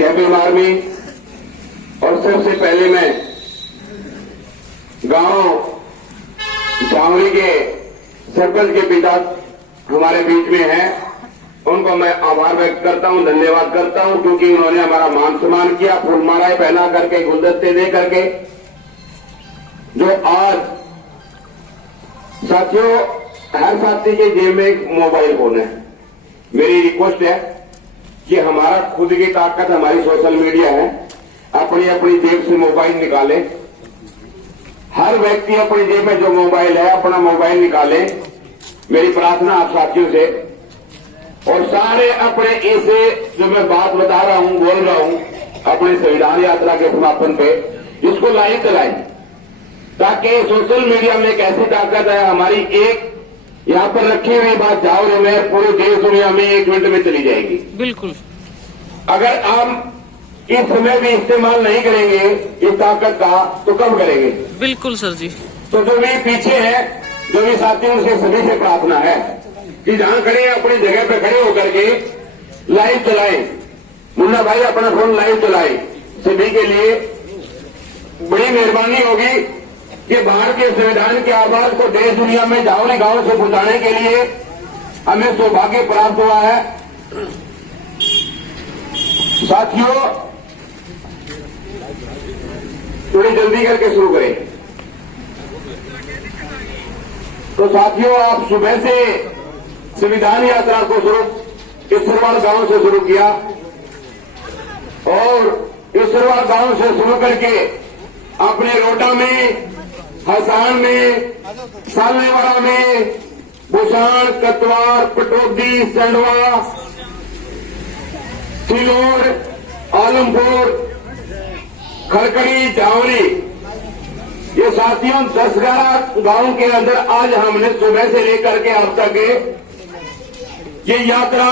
जय भीम आर्मी। और सबसे पहले मैं गांव जावली के सरपंच के पिता हमारे बीच में हैं, उनको मैं आभार व्यक्त करता हूं, धन्यवाद करता हूं, क्योंकि उन्होंने हमारा मान सम्मान किया, फूलमालाएं पहना करके, गुलदस्ते दे करके। जो आज साथियों, हर साथी के जेब में एक मोबाइल फोन है। मेरी रिक्वेस्ट है कि हमारा खुद की ताकत हमारी सोशल मीडिया है, अपनी अपनी जेब से मोबाइल निकाले। हर व्यक्ति अपनी जेब में जो मोबाइल है अपना मोबाइल निकाले। मेरी प्रार्थना आप साथियों से, और सारे अपने ऐसे जो मैं बात बता रहा हूं, बोल रहा हूं, अपने संविधान यात्रा के समापन पे इसको लाइव चलाएं, ताकि सोशल मीडिया में एक ऐसी ताकत है हमारी, एक यहां पर रखी हुई बात जाओ में पूरे देश दुनिया में 1 मिनट में चली जाएगी। बिल्कुल। अगर हम इस समय भी इस्तेमाल नहीं करेंगे इस ताकत का, तो कब करेंगे? बिल्कुल सर जी। तो जो भी पीछे है, जो भी साथियों से सभी से प्रार्थना है कि जहां खड़े हैं अपनी जगह पे खड़े होकर के लाइव चलाएं। मुन्ना भाई अपना फोन लाइव चलाएं। सभी के लिए बड़ी मेहरबानी होगी कि भारतीय संविधान की आवाज को देश दुनिया में जावली गांव से पहुंचाने के लिए हमें सौभाग्य प्राप्त हुआ है। साथियों, थोड़ी जल्दी करके शुरू करें। तो साथियों, आप सुबह से संविधान यात्रा को इसरवाल गांव से शुरू किया, और इसरवाल गांव से शुरू करके अपने रोटा में, हसान में, सालनेवाड़ा में, बुसान, कतवार, पटौदी, संडवा, सिलोर, आलमपुर, खड़कड़ी, जावली, ये साथियों 10-11 गांव के अंदर आज हमने सुबह से लेकर के अब तक ये यात्रा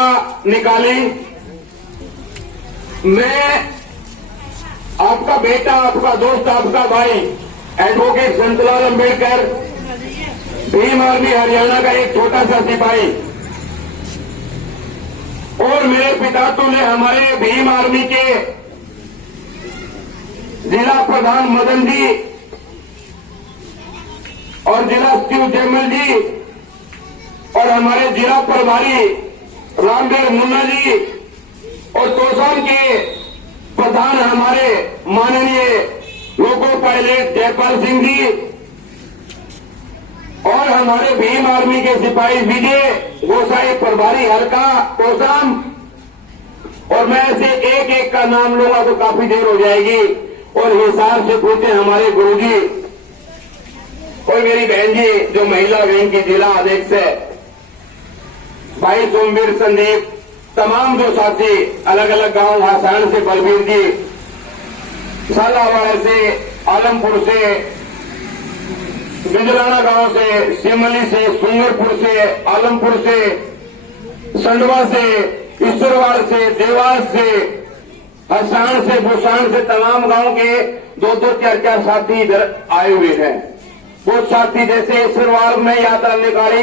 निकाली। मैं आपका बेटा, आपका दोस्त, आपका भाई एडवोकेट संतलाल अंबेडकर, भीम आर्मी हरियाणा का एक छोटा सा सिपाही, और मेरे पिता तो ने हमारे भीम आर्मी के जिला प्रधान मदन जी और जिला सचिव जयमल जी और हमारे जिला प्रभारी रामदेव मुन्ना जी और तोसाम के प्रधान हमारे माननीय लोको पायलट जयपाल सिंह जी और हमारे भीम आर्मी के सिपाही विजय गोसाई प्रभारी हल्का तोसाम, और मैं ऐसे एक एक का नाम लूंगा तो काफी देर हो जाएगी। और हिसार से पूछे हमारे गुरुजी और मेरी बहन जी जो महिला विंग की जिला अध्यक्ष है, भाई सोमवीर संदीप, तमाम जो साथी अलग अलग गांव, हसान से बलबीर जी, सालावाड़ा से, आलमपुर से, बिजलाना गांव से, सिमली से, सुंगरपुर से, आलमपुर से, संडवा से, ईश्वरवाड़ से, देवास से, हसान से, बुसान से, तमाम गांव के 2-2, 4-4 साथी इधर आए हुए हैं। वो साथी जैसे ईश्वरवाड़ में यात्रा निकाली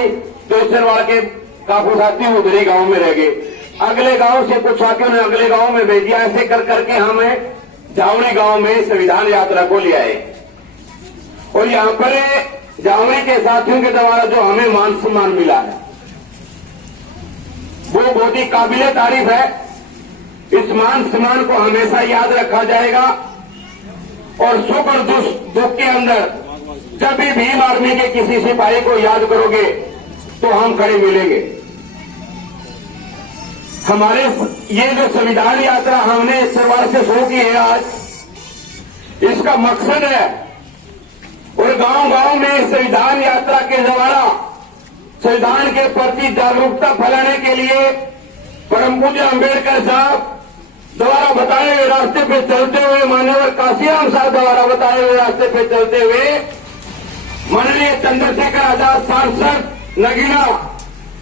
तो ईश्वरवाड़ के काफी साथी उधर ही गांव में रह गए, अगले गांव से कुछ आके उन्हें अगले गांव में भेज दिया। ऐसे कर करके हमें जावली गांव में संविधान यात्रा को ले आए, और यहां पर जावली के साथियों के द्वारा जो हमें मान सम्मान मिला है वो बहुत ही काबिले तारीफ है। इस मान सम्मान को हमेशा याद रखा जाएगा, और सुख और दुख के अंदर जब भी भीम आर्मी के किसी सिपाही को याद करोगे तो हम खड़े मिलेंगे। हमारे ये जो संविधान यात्रा हमने इस सरवार से शुरू की है आज, इसका मकसद है, और गांव गांव में संविधान यात्रा के द्वारा संविधान के प्रति जागरूकता फैलाने के लिए परम पूज्य अंबेडकर साहब द्वारा बताए हुए रास्ते पे चलते हुए, माननीय काशीराम साहब द्वारा बताए हुए रास्ते पे चलते हुए, माननीय चंद्रशेखर आजाद सांसद नगीना,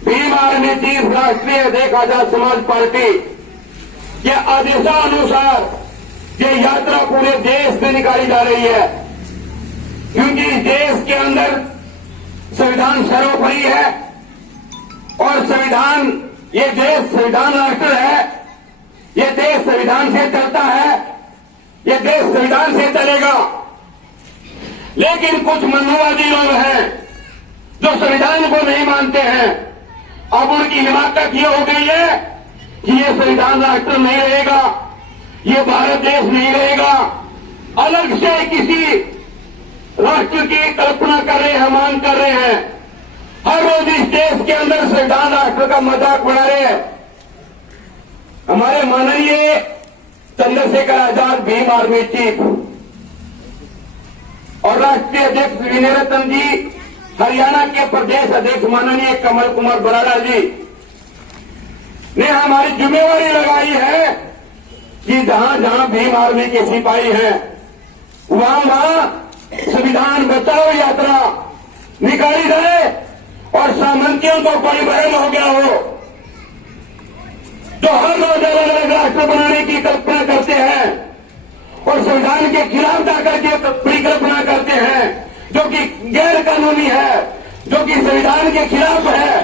भीम आर्मी चीफ, राष्ट्रीय अध्यक्ष आजाद समाज पार्टी के आदेशानुसार ये यात्रा पूरे देश में निकाली जा रही है, क्योंकि देश के अंदर संविधान सर्वोपरि है, और संविधान, ये देश संविधान राष्ट्र है। ये देश संविधान से चलता है, ये देश संविधान से चलेगा। लेकिन कुछ मनुवादी लोग हैं जो संविधान को नहीं मानते हैं। अब उनकी हिमाकत ये हो गई है कि ये संविधान राष्ट्र नहीं रहेगा, ये भारत देश नहीं रहेगा, अलग से किसी राष्ट्र की कल्पना कर रहे हैं, मांग कर रहे हैं। हर रोज इस देश के अंदर संविधान राष्ट्र का मजाक बना रहे हैं। हमारे माननीय चंद्रशेखर आजाद भीम आर्मी चीफ और राष्ट्रीय अध्यक्ष विनय रतन जी, हरियाणा के प्रदेश अध्यक्ष माननीय कमल कुमार बराड़ा जी ने हमारी जिम्मेवारी लगाई है कि जहां जहां भीम आर्मी के सिपाही हैं वहां वहां संविधान बचाओ यात्रा निकाली जाए और सामंतियों को कोई भ्रम हो गया हो जो हर रोज अलग अलग राष्ट्र बनाने की कल्पना करते हैं और संविधान के खिलाफ जाकर के परिकल्पना करते हैं, जो कि गैर कानूनी है, जो कि संविधान के खिलाफ है।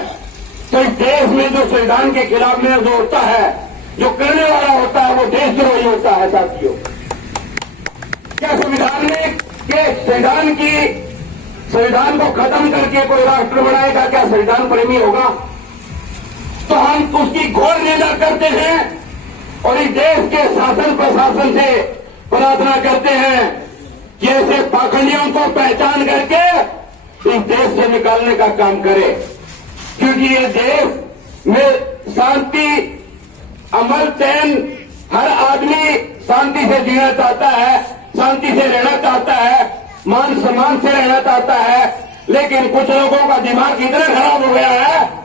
तो इस देश में जो संविधान के खिलाफ में जो होता है, जो करने वाला होता है, वो देशद्रोही होता है। साथियों, क्या संविधान को खत्म करके कोई राष्ट्र बनाएगा? क्या संविधान प्रेमी होगा? तो हम उसकी घोर निंदा करते हैं और इस देश के शासन प्रशासन से प्रार्थना करते हैं कि ऐसे पाखंडियों को पहचान करके इस देश से निकालने का काम करे, क्योंकि ये देश में शांति, अमल, चैन, हर आदमी शांति से जीना चाहता है, शांति से रहना चाहता है, मान सम्मान से रहना चाहता है। लेकिन कुछ लोगों का दिमाग इतना खराब हो गया है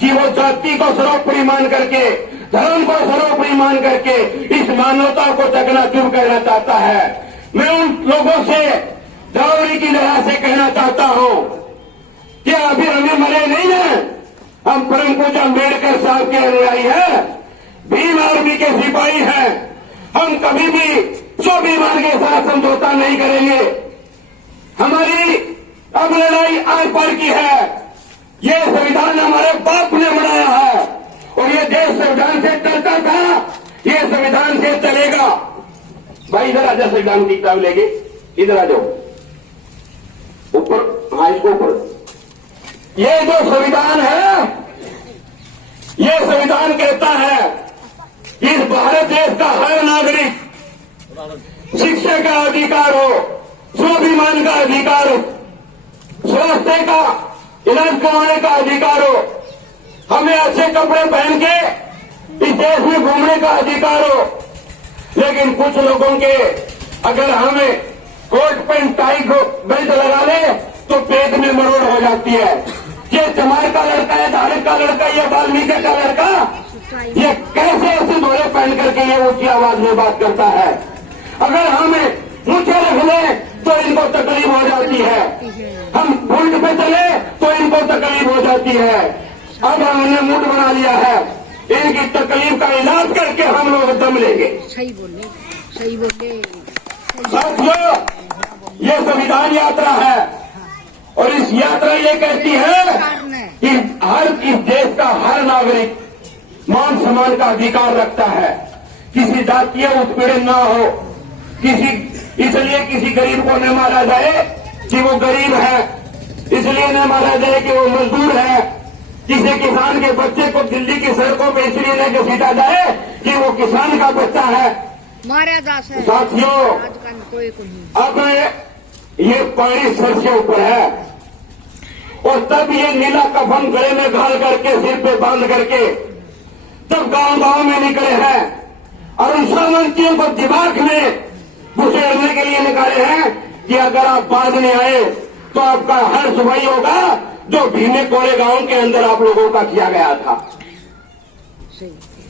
कि वो जाति को सर्वोपरि मान करके, धर्म को सर्वोपरि मान करके इस मानवता को चकनाचूर करना चाहता है। मैं उन लोगों से द्रावड़ी की तरह से कहना चाहता हूं कि अभी हमें मरे नहीं है, हम परम पूज्य अम्बेडकर साहब के अनुयायी हैं, भीम आर्मी के सिपाही हैं। हम कभी भी स्वाभिमान के साथ समझौता नहीं करेंगे। हमारी अब लड़ाई आर पार की है। ये संविधान हमारे बाप ने बनाया है और ये देश संविधान से चलता था, ये संविधान से चलेगा। भाई इधर आजा, संविधान की किताब लेके इधर आ जाओ, ऊपर, हाँ इसको ऊपर। ये जो संविधान है, ये संविधान कहता है इस भारत देश का हर नागरिक शिक्षा का अधिकार हो, स्वाभिमान का अधिकार हो, स्वास्थ्य का, इलाज करवाने का अधिकार हो, हमें अच्छे कपड़े पहन के इस देश में घूमने का अधिकार हो। लेकिन कुछ लोगों के अगर हमें कोट पैंट टाई को बेल्ट लगा ले तो पेट में मरोड़ हो जाती है। ये चमार का लड़का है, धारक का लड़का, ये वाल्मीकि का लड़का, ये कैसे ऐसे धोले पहन करके ये ऊंची आवाज में बात करता है। अगर हमें ऊंचे रख ले तो इनको तकलीफ हो जाती है, हम उल्ट पे चले तो इनको तकलीफ हो जाती है। अब हमने मूड बना लिया है, इनकी तकलीफ का इलाज करके हम लोग दम लेंगे। सही बोले, सही बोले। साथियों, ये संविधान यात्रा है और इस यात्रा ये कहती है कि इस देश का हर नागरिक मान सम्मान का अधिकार रखता है, किसी जातीय उत्पीड़न ना हो, इसलिए किसी गरीब को न मारा जाए कि वो गरीब है, इसलिए न मारा जाए कि वो मजदूर है, किसी किसान के बच्चे को दिल्ली की सड़कों पर इसलिए न घसीटा जाए कि वो किसान का बच्चा है। मारा जा सकता है। साथियों, अब ये पानी सर से ऊपर है और तब ये नीला कफन गले में घाल करके, सिर पे बांध करके तब गांव गांव में निकले हैं और उन सामंतियों को दिमाग में घुसेड़ने के लिए निकाले हैं कि अगर आप बाद में आए तो आपका हर्ष वही होगा जो भीमे कोरे गांव के अंदर आप लोगों का किया गया था।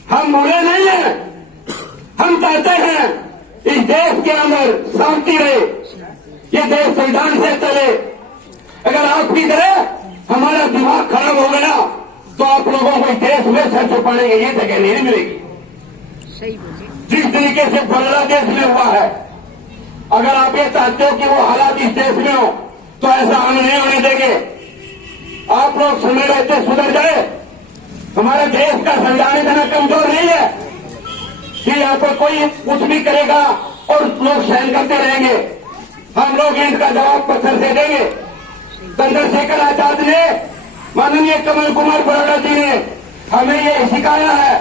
हम बुरे नहीं हैं, हम चाहते हैं इस देश के अंदर शांति रहे, ये देश संविधान से चले। अगर आपकी तरह हमारा दिमाग खराब हो गया तो आप लोगों को इस देश में सर छुपाने की ये जगह नहीं मिलेगी। जिस तरीके से बांग्लादेश में हुआ है, अगर आप ये चाहते हो कि वो हालात इस देश में हो तो ऐसा हम नहीं होने देंगे। आप लोग समय रहते सुधर जाए। हमारे देश का संविधान इतना कमजोर नहीं है कि यहाँ पर कोई कुछ भी करेगा और लोग सहन करते रहेंगे। हम लोग इनका जवाब पत्थर से देंगे। चंद्रशेखर आजाद ने, माननीय कमल कुमार बराड़ा जी ने हमें ये सिखाया है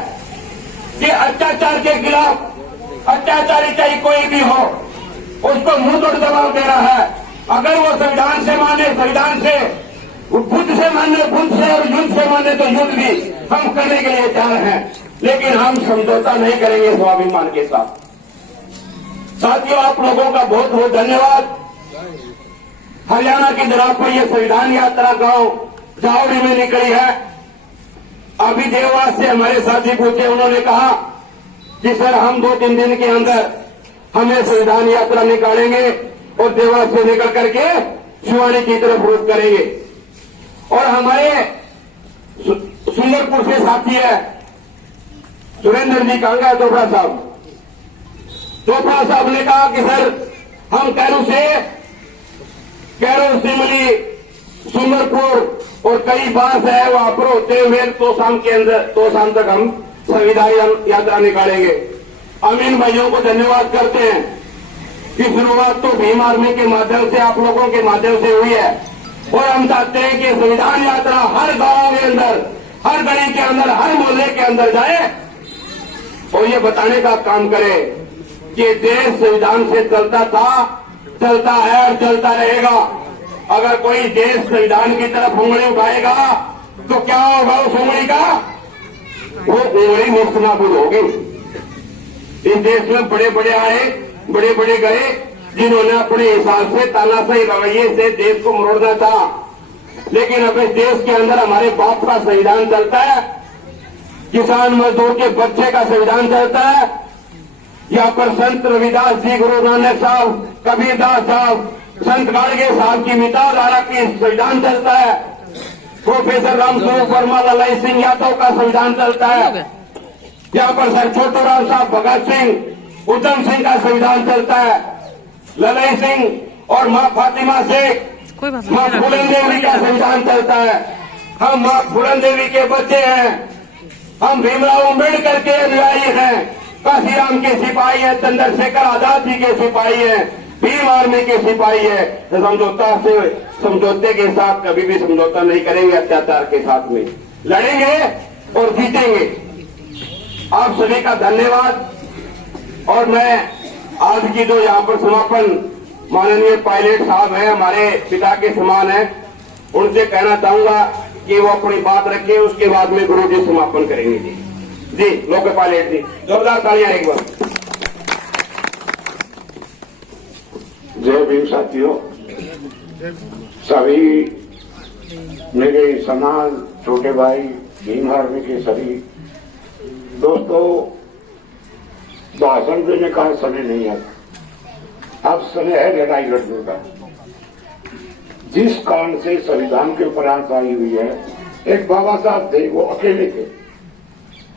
कि अत्याचार के खिलाफ, अत्याचारी चाहे कोई भी हो, उसको मुंह तोड़ जवाब देना है। अगर वो संविधान से माने, संविधान से, बुद्ध से माने बुद्ध से, और युद्ध से माने तो युद्ध भी हम करने के लिए तैयार हैं, लेकिन हम समझौता नहीं करेंगे स्वाभिमान के साथ। साथियों, आप लोगों का बहुत बहुत धन्यवाद। हरियाणा की धरा पर यह संविधान यात्रा गांव जावड़ी में निकली है। अभी देवास से हमारे साथी पूछे, उन्होंने कहा कि सर हम 2-3 दिन के अंदर हमें संविधान यात्रा निकालेंगे और देवास से निकल करके शिवानी की तरफ रुख करेंगे। और हमारे सुंदरपुर से साथी है सुरेंद्र जी कांगा चोपड़ा साहब। चोपड़ा साहब ने कहा कि सर हम कैरो सिमली, सुंदरपुर और कई बास है वहां पर होते हुए तो शाम तक हम संविधान यात्रा निकालेंगे। हम इन भाइयों को धन्यवाद करते हैं कि शुरुआत तो भीम आर्मी के माध्यम से, आप लोगों के माध्यम से हुई है, और हम चाहते हैं कि संविधान यात्रा हर गांव के अंदर, हर गली के अंदर, हर मोहल्ले के अंदर जाए और ये बताने का काम करे कि देश संविधान से चलता था, चलता है और चलता रहेगा। अगर कोई देश संविधान की तरफ उंगली उठाएगा तो क्या होगा उस उंगली का? वो उंगली निस्तनाबूद होगी। इस देश में बड़े बड़े आए, बड़े बड़े गए, जिन्होंने अपने हिसाब से तानाशाही रवैये से देश को मरोड़ना था, लेकिन अब इस देश के अंदर हमारे बाप का संविधान चलता है, किसान मजदूर के बच्चे का संविधान चलता है। यहाँ पर संत रविदास जी, गुरु नानक साहब, कबीरदास साहब, संत गाड़गे साहब की विचारधारा की संविधान चलता है। प्रोफेसर रामस्वरूप वर्मा, ललाई सिंह यादव का संविधान चलता है। यहाँ पर सर छोटूराम साहब, भगत सिंह, उधम सिंह का संविधान चलता है। ललाई सिंह और माँ फातिमा शेख, माँ फूलन देवी का संविधान चलता है। हम माँ फूलन देवी के बच्चे हैं, हम भीमराव अम्बेडकर के अनुयायी हैं, काशीराम के सिपाही हैं, चंद्रशेखर आजाद जी के सिपाही हैं, भीम आर्मी के सिपाही है। समझौते के साथ कभी भी समझौता नहीं करेंगे, अत्याचार के साथ में लड़ेंगे और जीतेंगे। आप सभी का धन्यवाद। और मैं आज की जो यहाँ पर समापन, माननीय पायलट साहब हैं, हमारे पिता के समान हैं, उनसे कहना चाहूंगा कि वो अपनी बात रखे, उसके बाद में गुरु जी समापन करेंगे। जी लोके पायलट जी, जोरदार तालियां एक बार। जय भीम साथियों, सभी मेरे समान छोटे भाई, भीम आर्मी के सभी दोस्तों, भाषण देने का समय नहीं है, अब समय है लड़ाई लड़ने का। जिस कारण से संविधान के उपरांत आई हुई है, एक बाबा साहब थे, वो अकेले थे,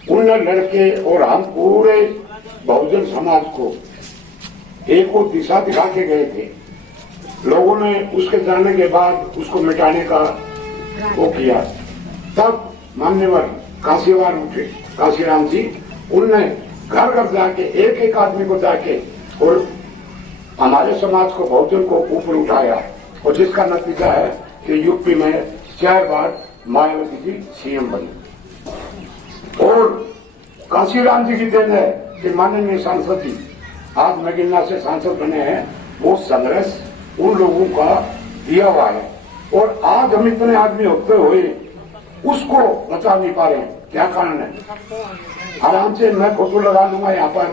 उन लड़के और हम पूरे बहुजन समाज को एक वो दिशा दिखा के गए थे। लोगों ने उसके जाने के बाद उसको मिटाने का वो किया। तब मान्यवर काशीवार उठे, काशीराम जी, उनने घर घर जाके एक एक आदमी को जाके और हमारे समाज को, बहुजन को ऊपर उठाया, और जिसका नतीजा है कि यूपी में 4 बार मायावती जी सीएम बनी। और काशीराम जी की देन है कि माननीय सांसद जी आज नगीना से सांसद बने हैं, वो संघर्ष उन लोगों का दिया हुआ है। और आज हम इतने आदमी होते हुए उसको बचा नहीं पा रहे हैं, क्या कारण है? आराम से मैं फोटो लगा लूंगा, यहाँ पर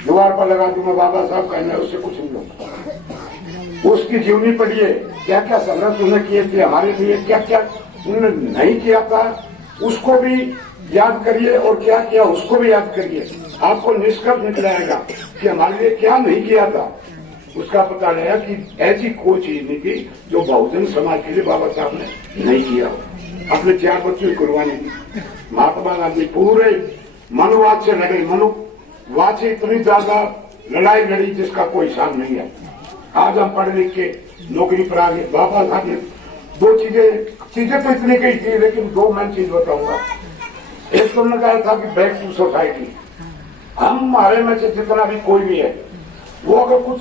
दीवार पर लगा दूंगा, बाबा साहब कहना है, उससे कुछ नहीं होगा। उसकी जीवनी पढ़िए, क्या क्या संघर्ष उन्होंने किए थे हमारे लिए, क्या क्या उन्होंने नहीं किया था, उसको भी याद करिए, और क्या किया उसको भी याद करिए। आपको निष्कर्ष निकलाएगा कि हमारे लिए क्या नहीं किया था। उसका पता लगा कि ऐसी कोई चीज नहीं थी जो बहुजन समाज के लिए बाबा साहब ने नहीं किया। अपने 4 बच्चों की कुर्बानी दी। महात्मा गांधी पूरे मनुवाद से लड़े, मनुवाद से इतनी ज्यादा लड़ाई लड़ी जिसका कोई हिसाब नहीं है। आज हम पढ़ लिख के नौकरी पर आ गए। बाबा साहब ने 2 चीजें तो इतनी कही थी, लेकिन 2 मैं चीज बताऊंगा। एक तो उन्होंने कहा था कि बैक टू सोसाइटी, हमारे में से जितना भी कोई भी है, वो अगर कुछ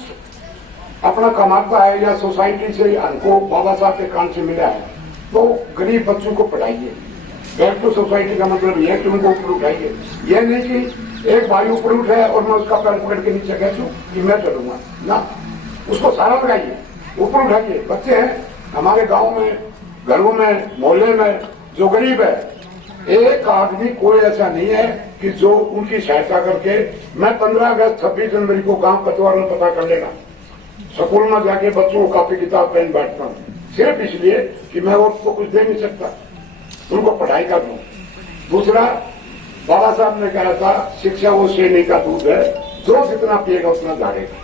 अपना कमाता है या सोसाइटी से हमको बाबा साहब के कान से मिला है, तो गरीब बच्चों को पढ़ाइए। बैक टू सोसाइटी का मतलब यह है कि उनको ऊपर उठाइए। यह नहीं कि एक भाई ऊपर उठे और मैं उसका पैर पकड़ के नीचे खेचूं कि मैं चलूंगा ना, उसको सारा लगाइए, ऊपर उठाइए। बच्चे हैं हमारे गांव में, घरों में, मोहल्ले में जो गरीब है, एक आदमी कोई ऐसा नहीं है कि जो उनकी सहायता करके, मैं 15 अगस्त 26 जनवरी को गांव पतवार में पता कर लेगा, स्कूल में जाके बच्चों को कॉपी किताब पेन बांटता हूँ, सिर्फ इसलिए कि मैं और तो कुछ दे नहीं सकता, उनको पढ़ाई का दूं। दूसरा, बाबा साहब ने कहा था शिक्षा वो सेने का दूध है, जो जितना पिएगा उतना झाड़ेगा।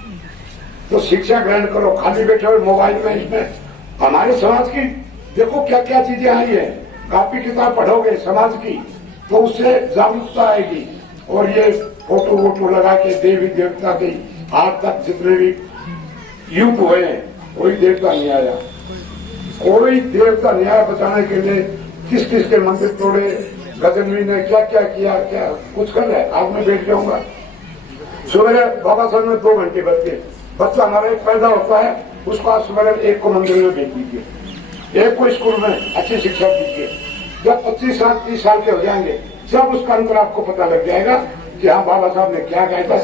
तो शिक्षा ग्रहण करो, खाली बैठे हुए मोबाइल में, इसमें हमारे समाज की देखो क्या क्या चीजें आई है। कॉपी किताब पढ़ोगे समाज की तो उससे जागरूकता आएगी। और ये फोटो वोटो लगा के देवी देवता के आज तक जितने भी युद्ध हुए हैं, कोई देवता नहीं आया, कोई देवता नहीं आया बचाने के लिए। किस किस के मंदिर तोड़े, गजनवी ने क्या क्या किया, क्या कुछ कर रहा है। आज मैं बैठ जाऊंगा, सवेरे बाबा साहब में 2 घंटे बचते, बच्चा हमारा एक पैदा होता है, उसको आज सवेरे एक को मंदिर में भेज दीजिए, एक को स्कूल में अच्छी शिक्षा दीजिए। जब 25 साल 30 साल के हो जाएंगे, जब उसका अंतर आपको पता लग जाएगा कि हाँ बाबा साहब ने क्या कहा था।